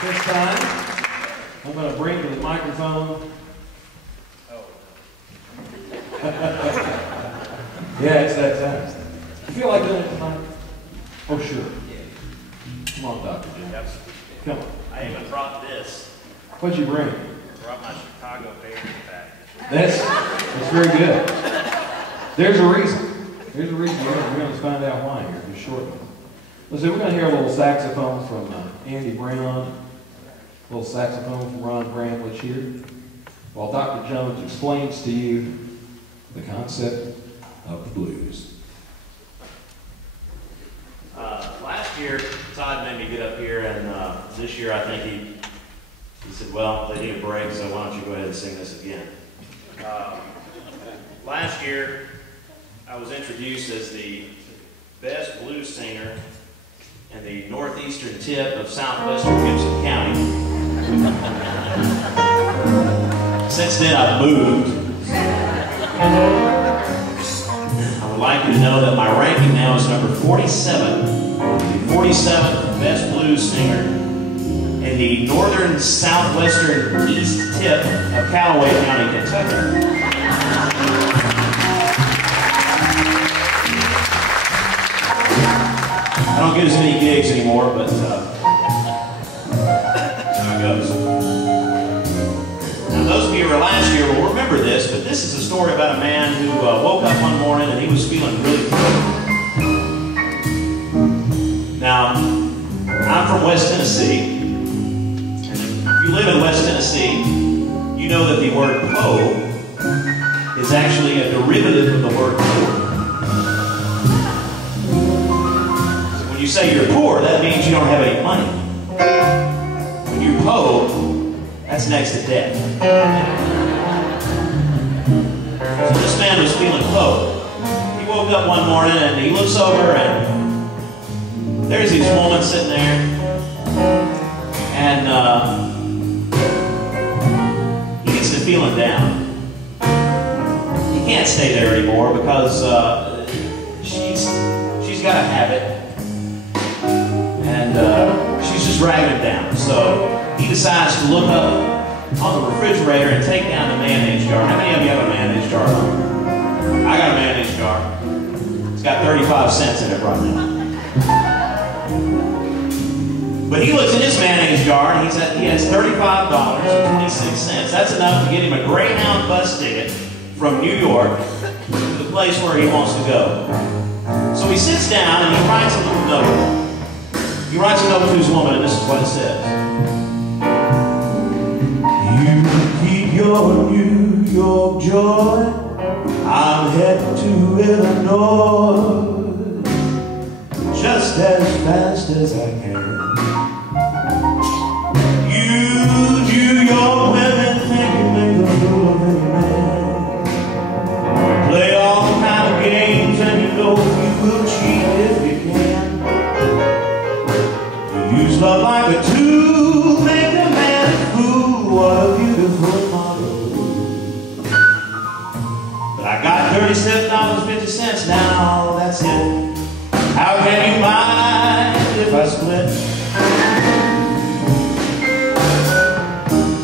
This time, I'm going to bring to the microphone. Oh. Yeah, it's that time. You feel like doing it tonight? Oh, sure. Yeah. Come on, Dr. Jim. Yep. Come on. I even brought this. What'd you bring? I brought my Chicago Bears back. That's very good. There's a reason. There's a reason. We're going to find out why here just shortly. Let's see, we're going to hear a little saxophone from Andy Brown, a little saxophone from Ron Bramlage here, while Dr. Jones explains to you the concept of the blues. Last year, Todd made me get up here, and this year I think he said, well, they need a break, so why don't you go ahead and sing this again. Last year, I was introduced as the best blues singer in the northeastern tip of southwestern Gibson County. Since then, I've moved. I would like you to know that my ranking now is number 47. The 47th best blues singer in the northern southwestern east tip of Callaway County, Kentucky. I don't get as many gigs anymore, but there it goes. Now, those of you who were last year will remember this, but this is a story about a man who woke up one morning and he was feeling really good. Now, I'm from West Tennessee, and if you live in West Tennessee, you know that the word po is actually a derivative of the word poor. So when you say you're poor, that means you don't have any money. When you're po, that's next to death. So this man was feeling po. He woke up one morning and he looks over and there's this woman sitting there, and he gets to feeling down. He can't stay there anymore because she's got a habit, and she's just dragging him down. So he decides to look up on the refrigerator and take down the mayonnaise jar. How many of you have a mayonnaise jar? I got a mayonnaise jar. It's got 35 cents in it right now. But he looks in his mayonnaise jar and he has $35.26. That's enough to get him a Greyhound bus ticket from New York to the place where he wants to go. So he sits down and he writes a little note. He writes a note to his woman, and this is what it says. You keep your New York joy. I'm heading to Illinois just as fast as I can. New York women think you make a fool of any man. Play all kind of games and you know you will cheat if you can. You use love like a tool, make a man a fool. What a beautiful motto. But I got $37.50 now, that's it. How can you mind if I split?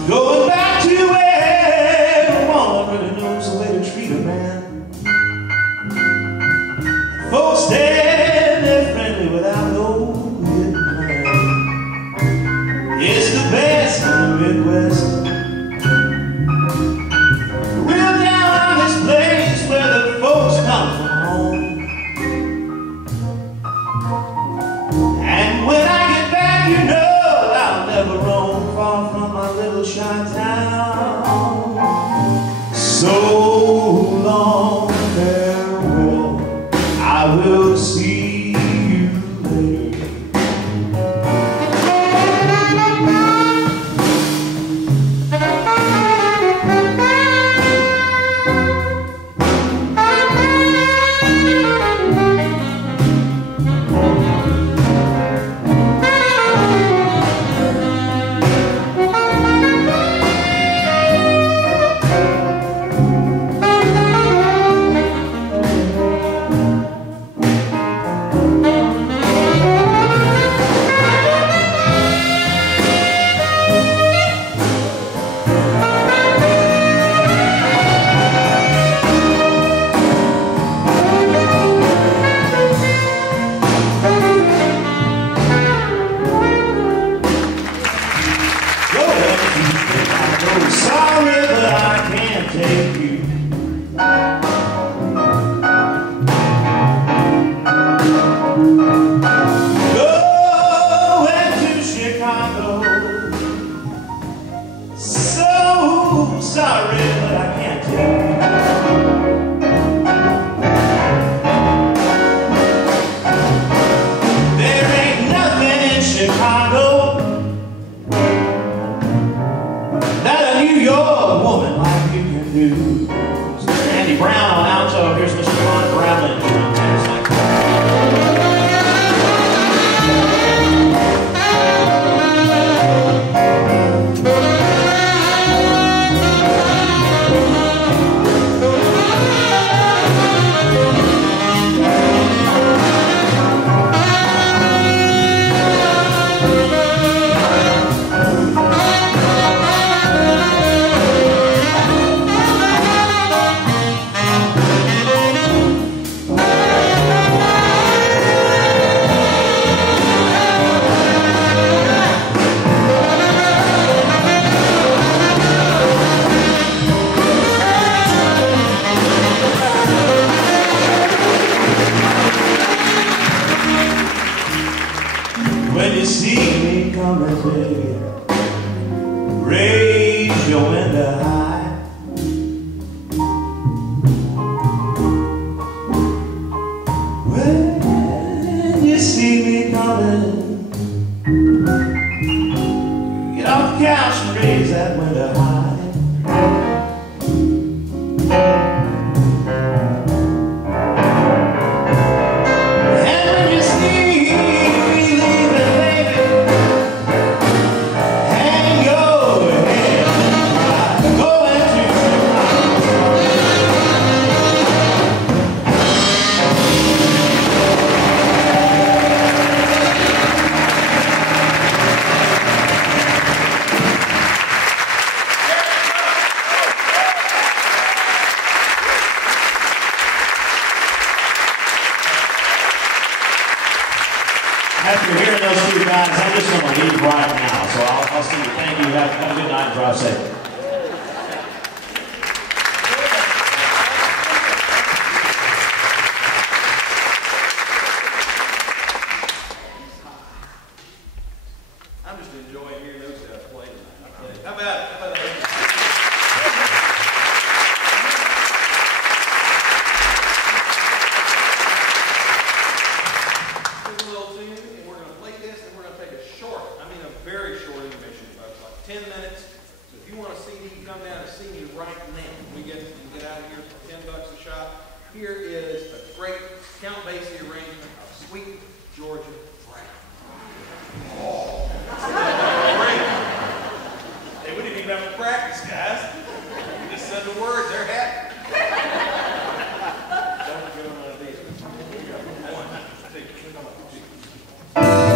Going back to where a woman really knows the way to treat a man. Folks stand there friendly without no hidden plan. It's the best in the Midwest. Real down on this place where the folks come from home. And when I get back, you know I'll never roam far from my little shy town. So long, farewell. I will see baby, raise your window high. When you see me coming, get off the couch and raise that window high. After hearing those two guys, I'm just going to leave right now. So I'll say thank you. Have a good night and drive safe. I'm just enjoying hearing those guys play tonight. How about it? Very short intermission, folks, like 10 minutes. So if you want a CD, come down and see me right now. You can get out of here for $10 a shot. Here is a great Count Basie arrangement of Sweet Georgia Brown. Oh, great. Hey, we didn't even have to practice, guys. We just said the words, they're happy. Don't go on these. Here we go. 1, 2, 3, 4, 5.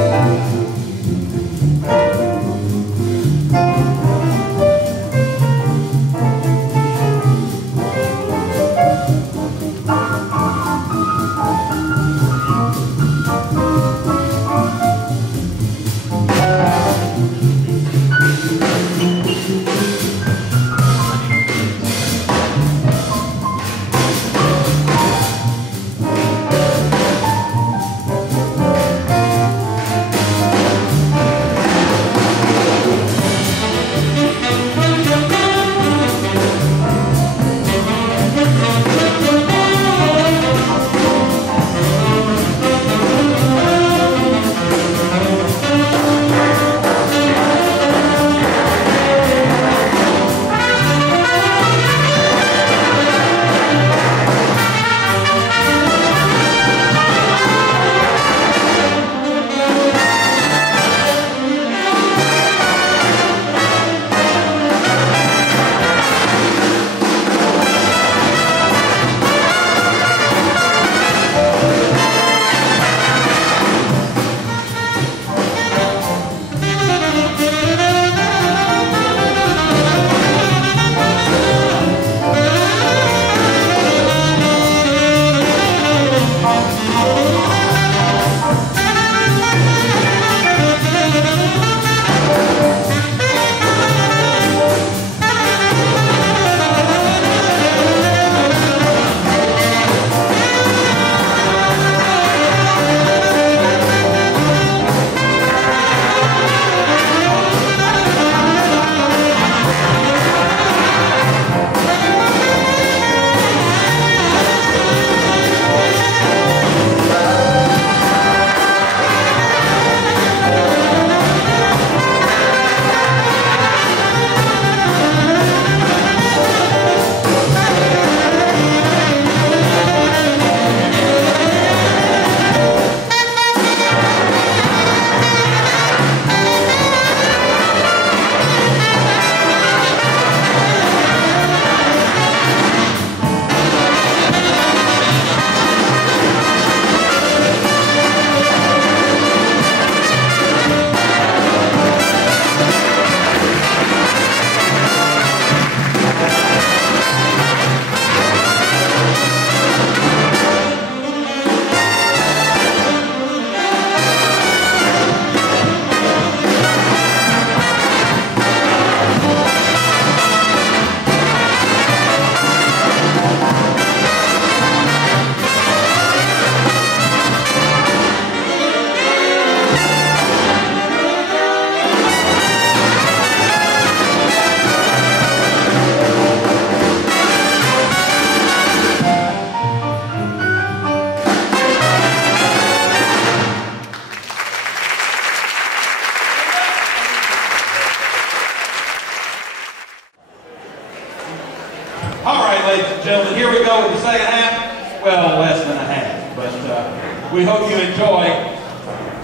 But we hope you enjoy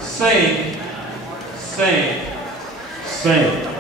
Sing, Sing, Sing.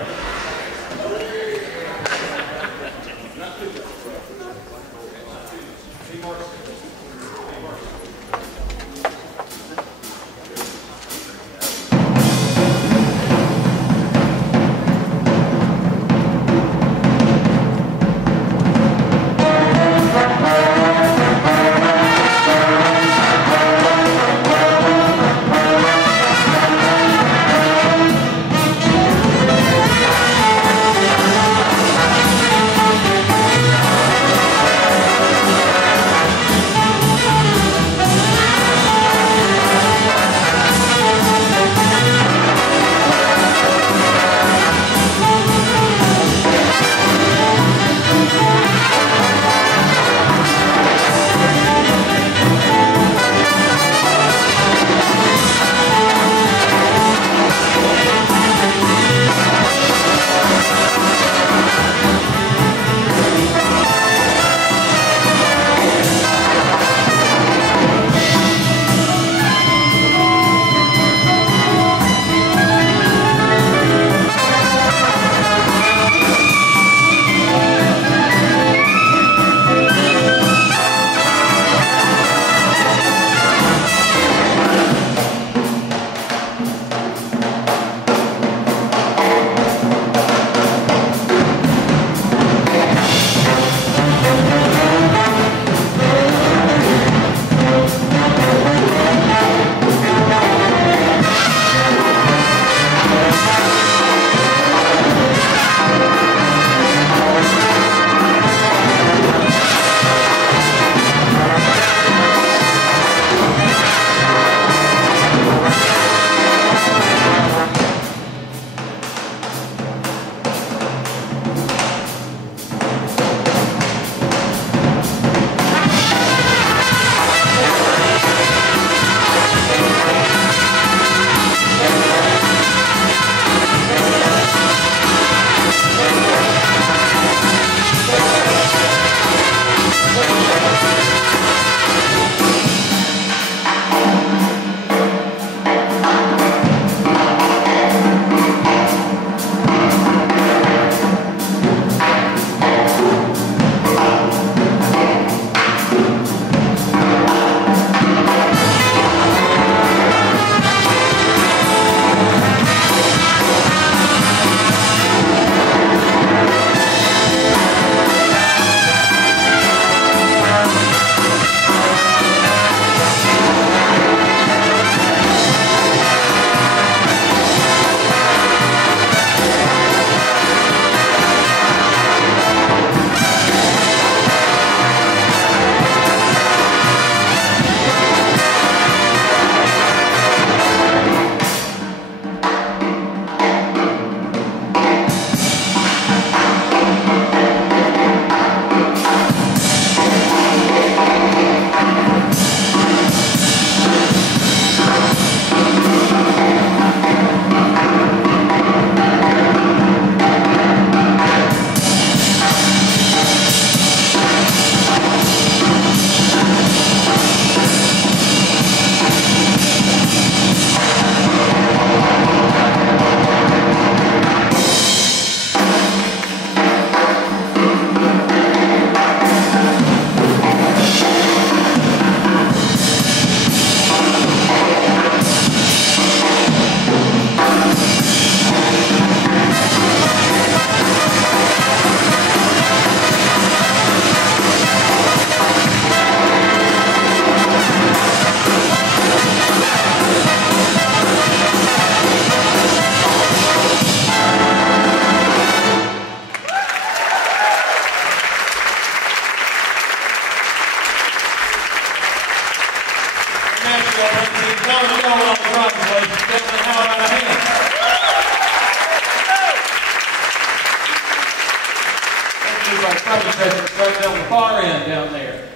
Right down the far end down there.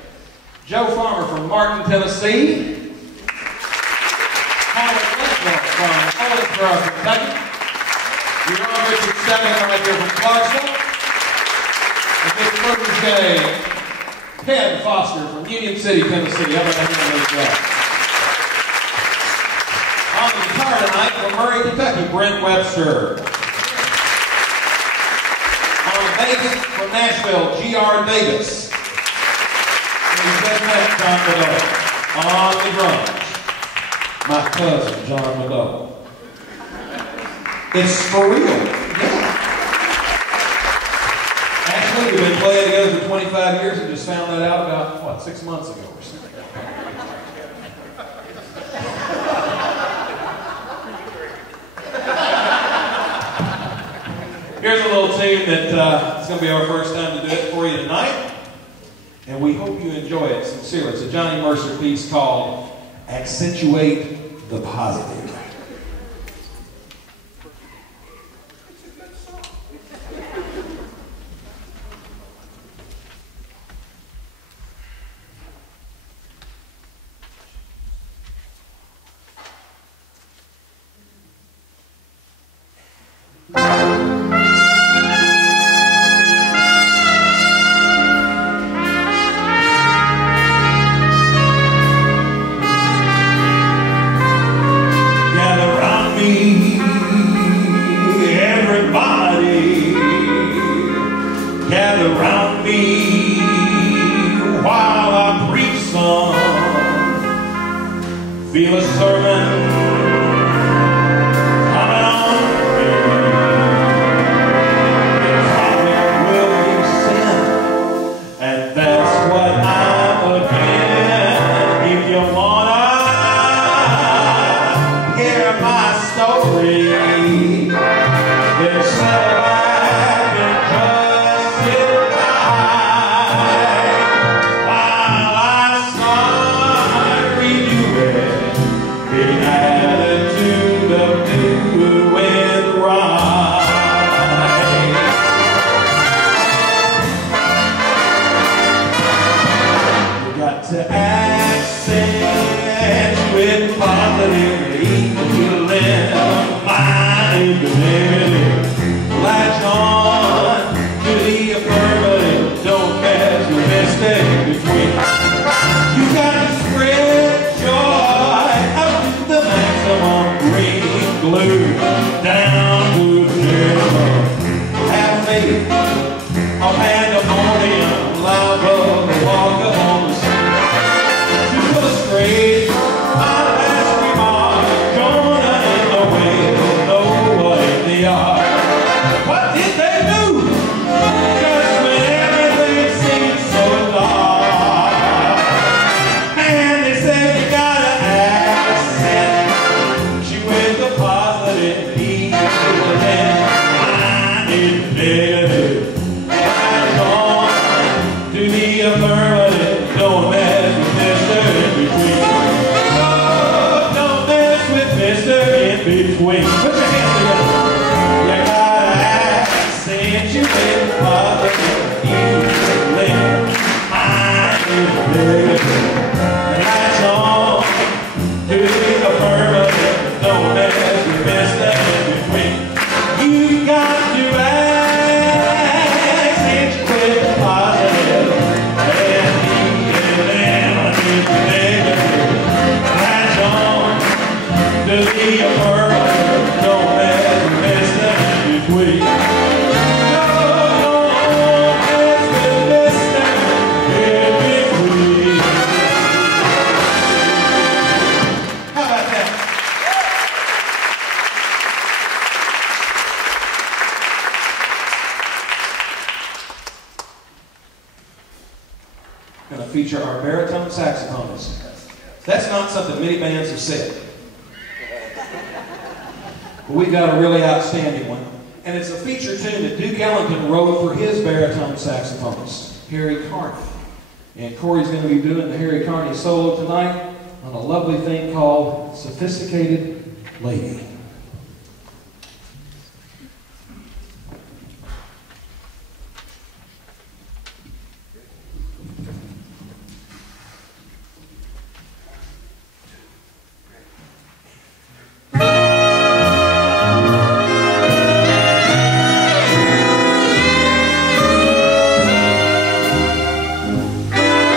Joe Farmer from Martin, Tennessee. Howard Lesnar from Orchestra, Kentucky. Ron Richard Stephen right there from Clarksville. And his protege, Ted Foster from Union City, Tennessee. How about that? On the guitar tonight from Murray, Kentucky, Brent Webster. On the bass from Nashville, G.R. Davis. And we just met John McDowell. On the drums, my cousin, John McDowell. It's for real. Yeah. Actually, we've been playing together for 25 years and just found that out about, what, 6 months ago or something. Here's a little tune that it's going to be our first time to do it for you tonight. And we hope you enjoy it sincerely. It's a Johnny Mercer piece called Accentuate the Positive. Feel a sermon coming on me. It's topic will be sin, and that's what I'm again. If you wanna hear my story, then settle back and just sit tight while I start reviewing the attitude of doing right. You got to accentuate positive healing, mind negative. Latch on to the affirmative. Don't mess with mistake between. You got to spread joy up to the maximum. Green glue down to the minimum. Have faith of pandemonium. Loud love, walk upon the sea. To illustrate my last remark, gonna in the way to know what they are. What did they do? Just when everything seemed so dark. Man, they said you gotta accentuate the positive, healing, mind is negative. Latch on to the affirmative. Don't mess with Mr. In between. Oh, don't mess with Mr. In between. Put your hands together. You gotta accentuate the positive, healing, mind is negative. Latch on to the affirmative. Don't mess with Mr. In between. You got to accentuate the positive and healing is negative. Latch on to the affirmative. Don't mess with Mr. In between. No, don't mess with Mr. In between. How about that? Going to feature our baritone saxophonist. That's not something many bands have said. But we got a really outstanding one. And it's a feature tune that Duke Ellington wrote for his baritone saxophonist, Harry Carney. And Corey's going to be doing the Harry Carney solo tonight on a lovely thing called Sophisticated Lady. Thank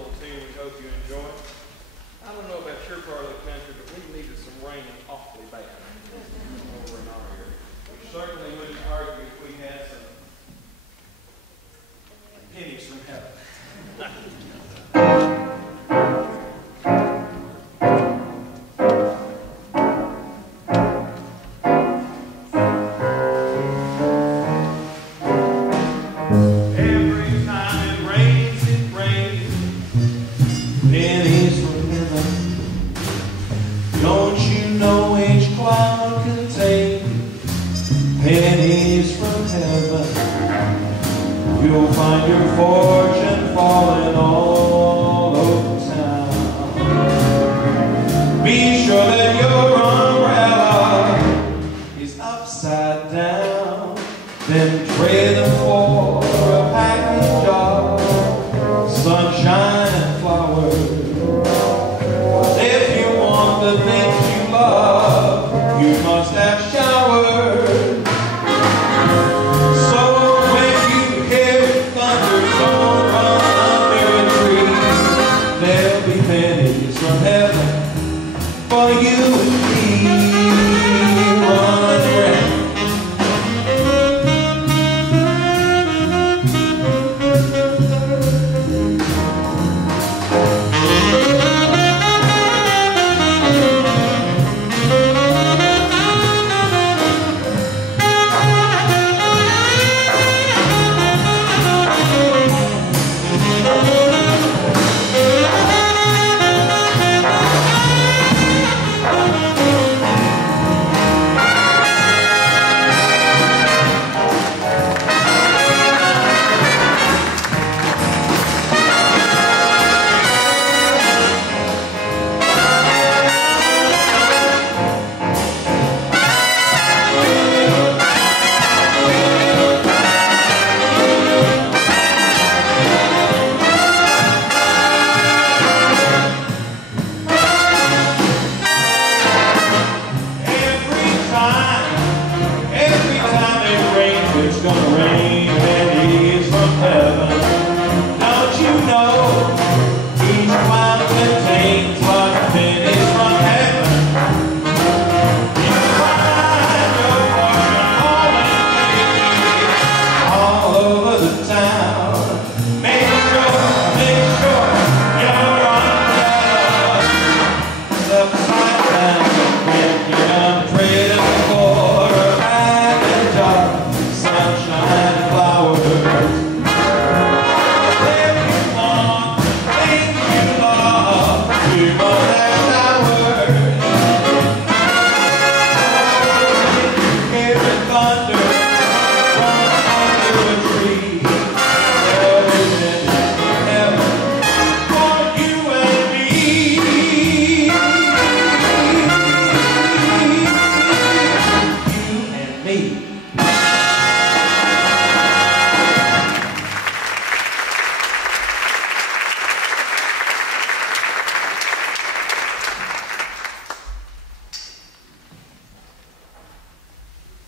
little tune we hope you enjoy. I don't know about your part of the country, but we needed some rain awfully bad over in our area. We certainly wouldn't argue if we had some pennies from heaven.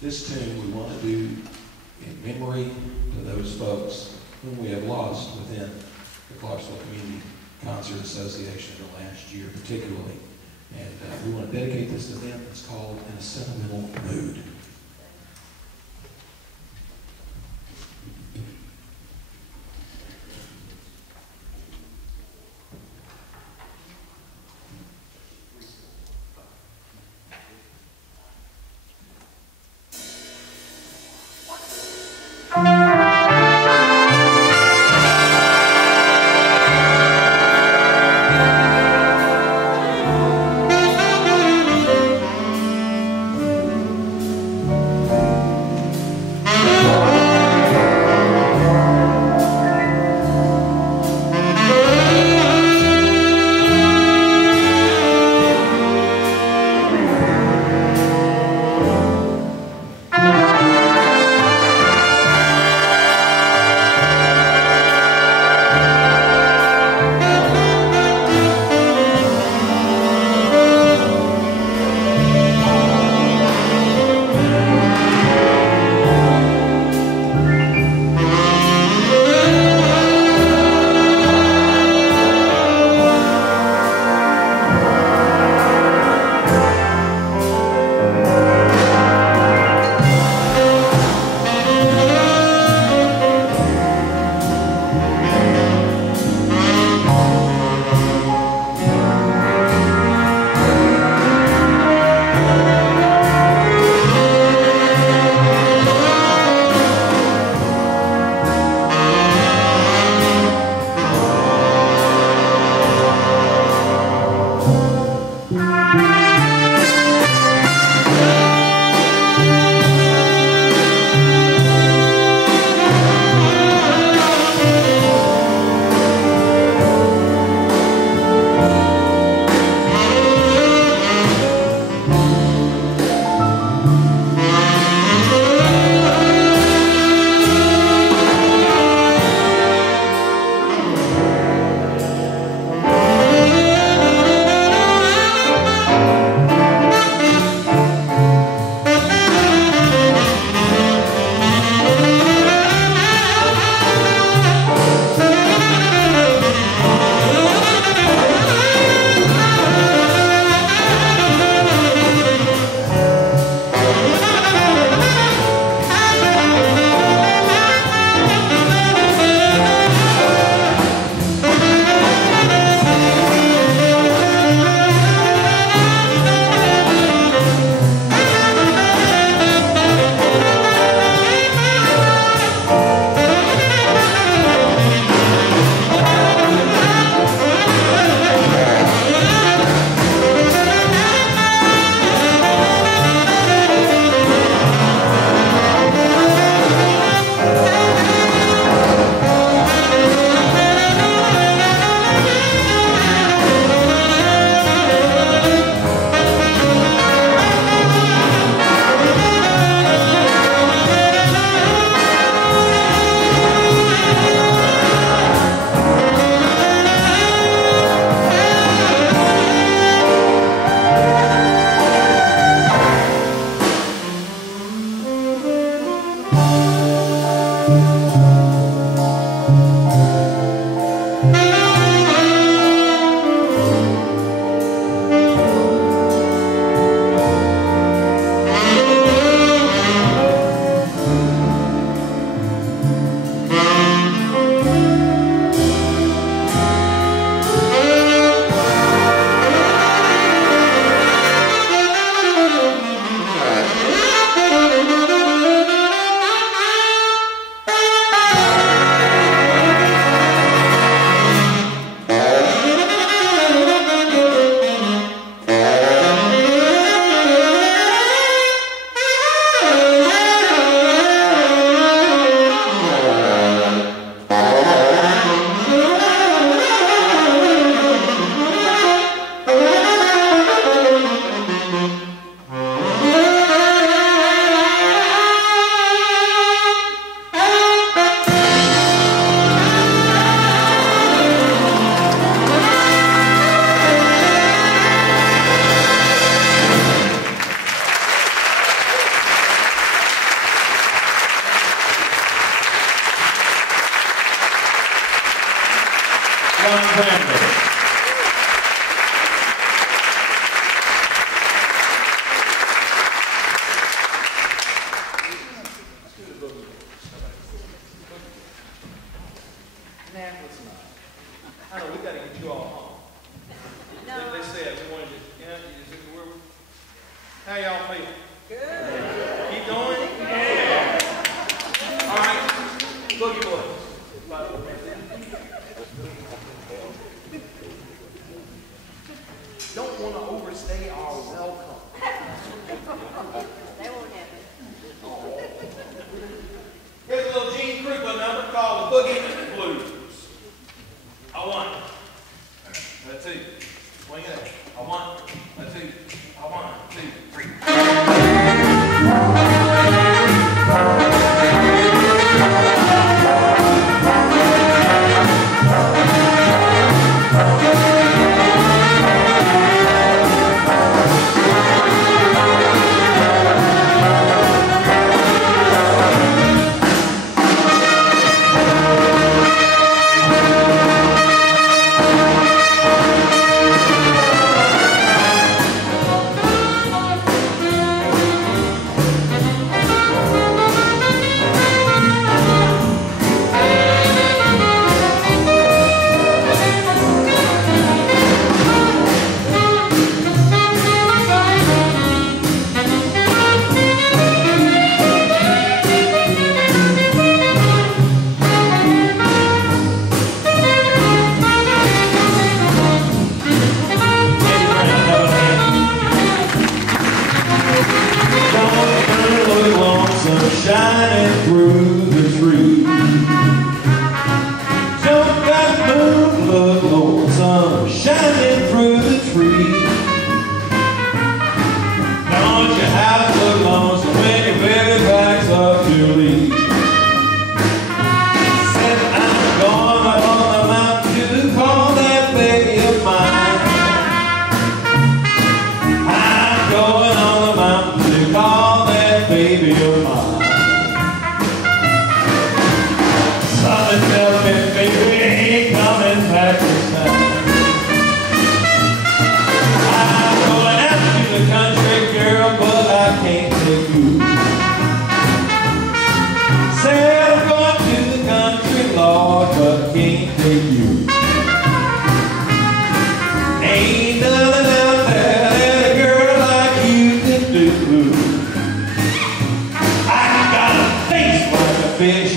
This tune we want to do in memory to those folks whom we have lost within the Clarksville Community Concert Association in the last year particularly. And we want to dedicate this to them. It's called In a Sentimental Mood. all home. No. They said we wanted to, how y'all feel? Good. Keep going? Yeah. All right. Boogie boys. Don't want to overstay our welcome. That won't happen. Here's a little Gene Krupa number called the Boogie Blues. A one, a two, swing it. A one, a two, a one, two, three. Shining through the tree. Don't got moon look lonesome shining through the tree. Don't your house look lonesome when your baby backs up to leave. Said I'm going up on the mountain to call that baby of mine. I'm going on the mountain to call that baby of mine. Tell me, baby, ain't coming back this time. I'm going out to the country, girl, but I can't take you. Said I'm going to the country, Lord, but can't take you. Ain't nothing out there that a girl like you can do. I got a face like a fish,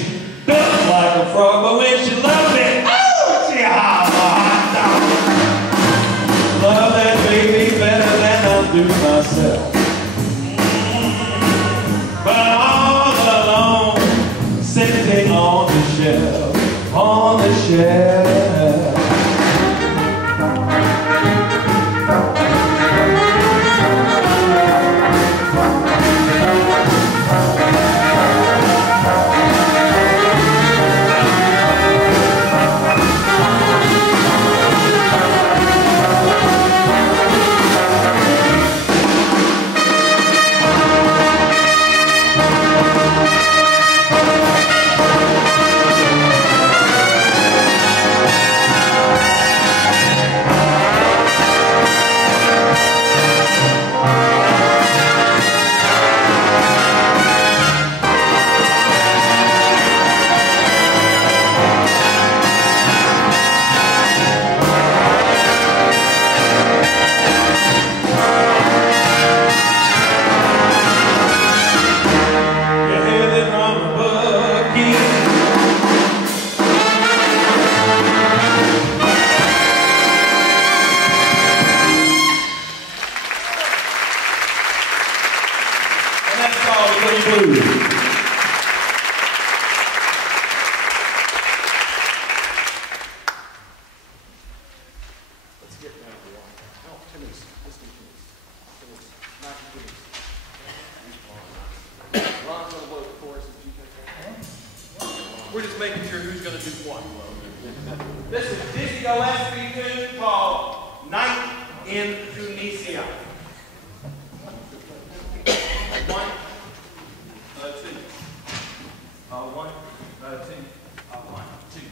like a frog, but when she loves me, oh, she hollers a hot dog. Love that baby better than I do myself. But all alone, sitting on the shelf, on the shelf. We're just making sure who's going to do what. This is Dizzy Gillespie tune called Night in Tunisia. One, two. One, two. One, two.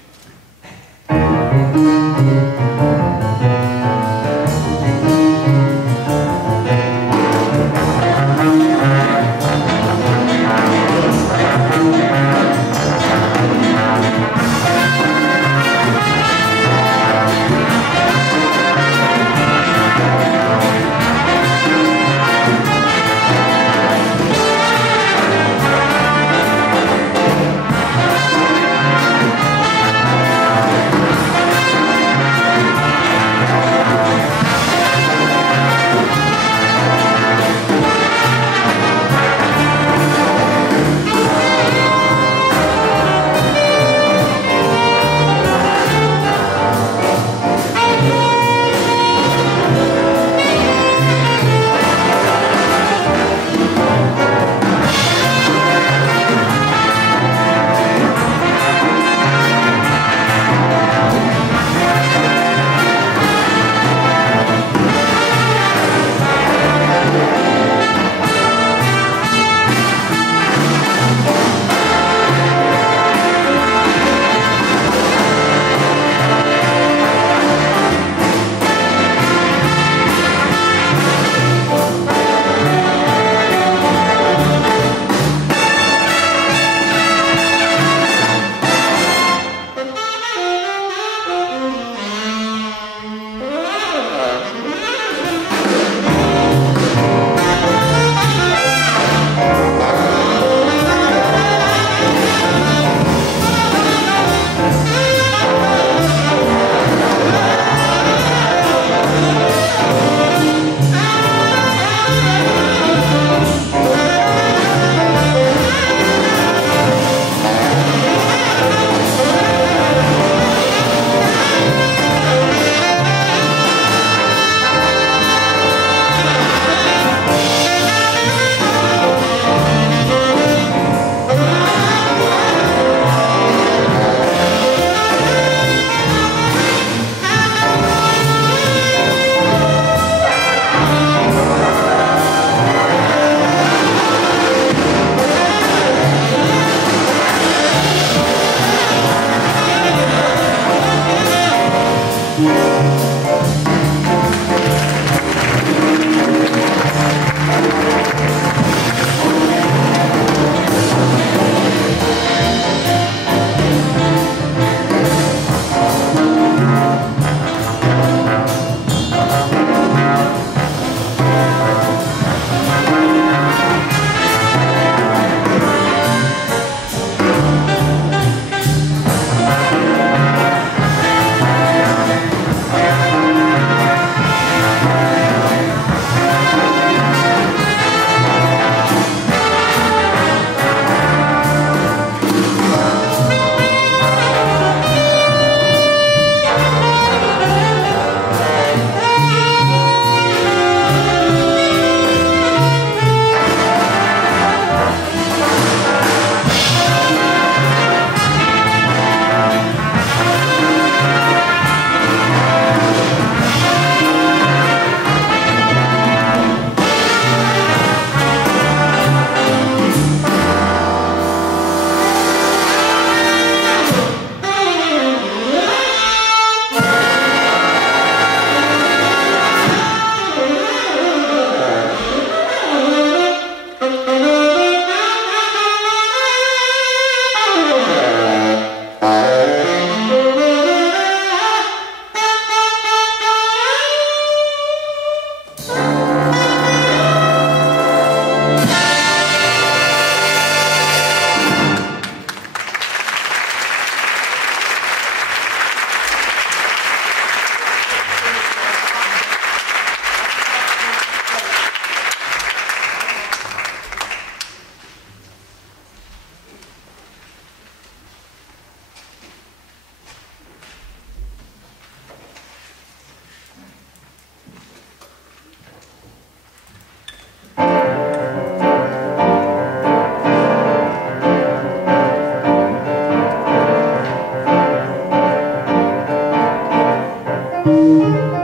Thank you.